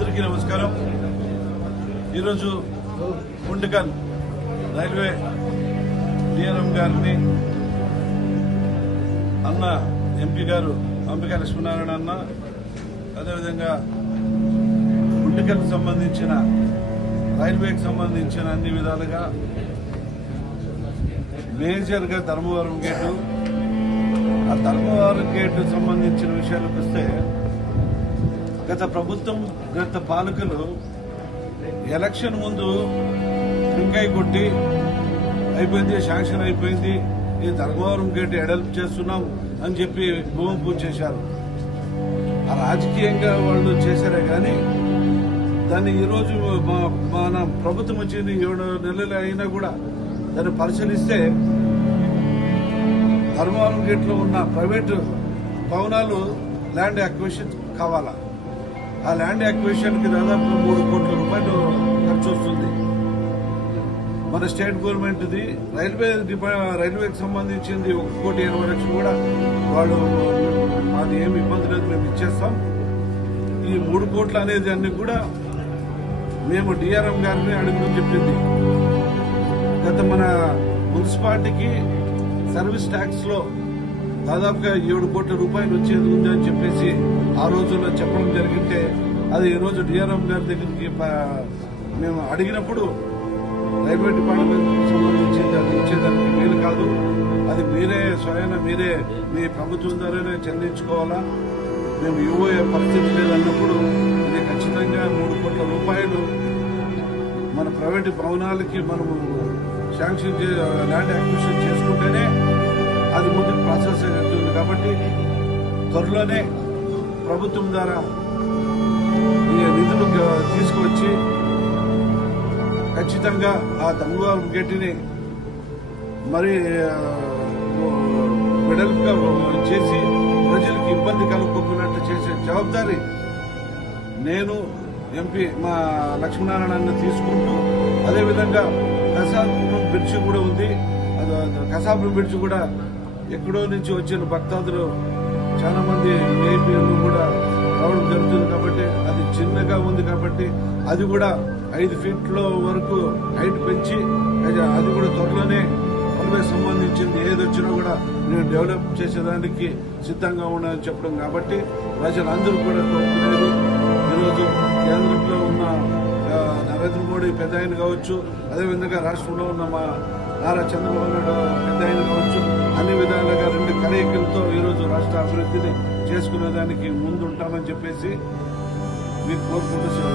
అందరికీ నమస్కారం. ఈరోజు ముండుకల్ రైల్వే డిఎన్ఎం గారిని అన్న ఎంపీ గారు అంబికా లక్ష్మీనారాయణ అన్న అదేవిధంగా ముండుకల్కి సంబంధించిన రైల్వేకి సంబంధించిన అన్ని విధాలుగా మేజర్గా ధర్మవరం గేటు ఆ ధర్మవరం గేటు సంబంధించిన విషయాలకు వస్తే గత ప్రభుత్వం గత పాలకులు ఎలక్షన్ ముందు టెంకాయ కొట్టి అయిపోయింది శాంక్షన్ అయిపోయింది ఈ ధర్మవరం గేట్ ఎడల్ప్ చేస్తున్నాం అని చెప్పి భూమి పూజ చేశారు. ఆ రాజకీయంగా వాళ్ళు చేశారే కానీ దాన్ని ఈరోజు మా- మన ప్రభుత్వం వచ్చింది ఏడు నెలలు అయినా కూడా దాన్ని పరిశీలిస్తే ధర్మవరం గేట్లో ఉన్న ప్రైవేటు భవనాలు ల్యాండ్ అక్విషన్ కావాలా? ఆ ల్యాండ్ అక్విజిషన్కి దాదాపు మూడు కోట్ల రూపాయలు ఖర్చు వస్తుంది. మన స్టేట్ గవర్నమెంట్ ది రైల్వే రైల్వేకి సంబంధించింది ఒక కోటి ఎనభై లక్షలు కూడా వాళ్ళు మాది ఏమి ఇబ్బంది లేదు మేము ఇచ్చేస్తాం. ఈ మూడు కోట్లు అనేది అన్ని కూడా మేము డిఆర్ఎం గారిని అడుగుతూ చెప్పింది. గత మన మున్సిపాలిటీకి సర్వీస్ ట్యాక్స్లో దాదాపుగా ఏడు కోట్ల రూపాయలు వచ్చేది ఉంది అని చెప్పేసి ఆ రోజుల్లో చెప్పడం జరిగింటే అది ఈ రోజు డిఆర్ఎం గారి దగ్గరికి ప- మేము అడిగినప్పుడు రైల్వే డిపార్ట్మెంట్ సంబంధించింది అది ఇచ్చేదానికి వీలు కాదు. అది మీరే స్వయం మీరే మీ ప్రభుత్వం ద్వారానే చెల్లించుకోవాలా? మేము ఇవ్వే పరిస్థితి లేదన్నప్పుడు ఇది ఖచ్చితంగా మూడు కోట్ల రూపాయలు మన ప్రైవేట్ భవనాలకి మనము శాంక్షన్ చే ల్యాండ్ అక్విజిషన్ చేసుకుంటేనే అది ముందుకు ప్రాసెస్ అవుతుంది కాబట్టి త్వరలోనే ప్రభుత్వం ద్వారా ఈ నిధులు తీసుకొచ్చి తీసుకువచ్చి ఖచ్చితంగా ఆ ధర్మవరం గేటుని మరి వెడల్పుగా చేసి ప్రజలకు ఇబ్బంది కలుపుకున్నట్టు చేసే జవాబారి నేను ఎంపీ మా లక్ష్మీనారాయణ తీసుకుంటూ అదేవిధంగా కసాపురం బ్రిడ్జ్ కూడా ఉంది. అది కసాపురం బ్రిడ్జ్ కూడా ఎక్కడో నుంచి వచ్చిన భక్తాదులు చాలా మంది ఏపీలు కూడా రావడం జరుగుతుంది కాబట్టి అది చిన్నగా ఉంది కాబట్టి అది కూడా ఐదు ఫీట్లో వరకు హైట్ పెంచి అది కూడా త్వరలోనే రైల్వే సంబంధించింది ఏది వచ్చినా కూడా నేను డెవలప్ చేసేదానికి సిద్ధంగా ఉన్నానని చెప్పడం కాబట్టి ప్రజలందరూ కూడా కోరుకునేది ఈరోజు కేంద్రంలో ఉన్న నరేంద్ర మోడీ పెద్ద ఆయన కావచ్చు అదేవిధంగా రాష్ట్రంలో ఉన్న మా నారా చంద్రబాబు నాయుడు పెద్ద ఆయన కావచ్చు అన్ని విధాలుగా రెండు కలయికలతో ఈరోజు రాష్ట్ర అభివృద్ధిని చేసుకునేదానికి ముందుంటామని చెప్పేసి మీకు కోరుకుంటూ సేవ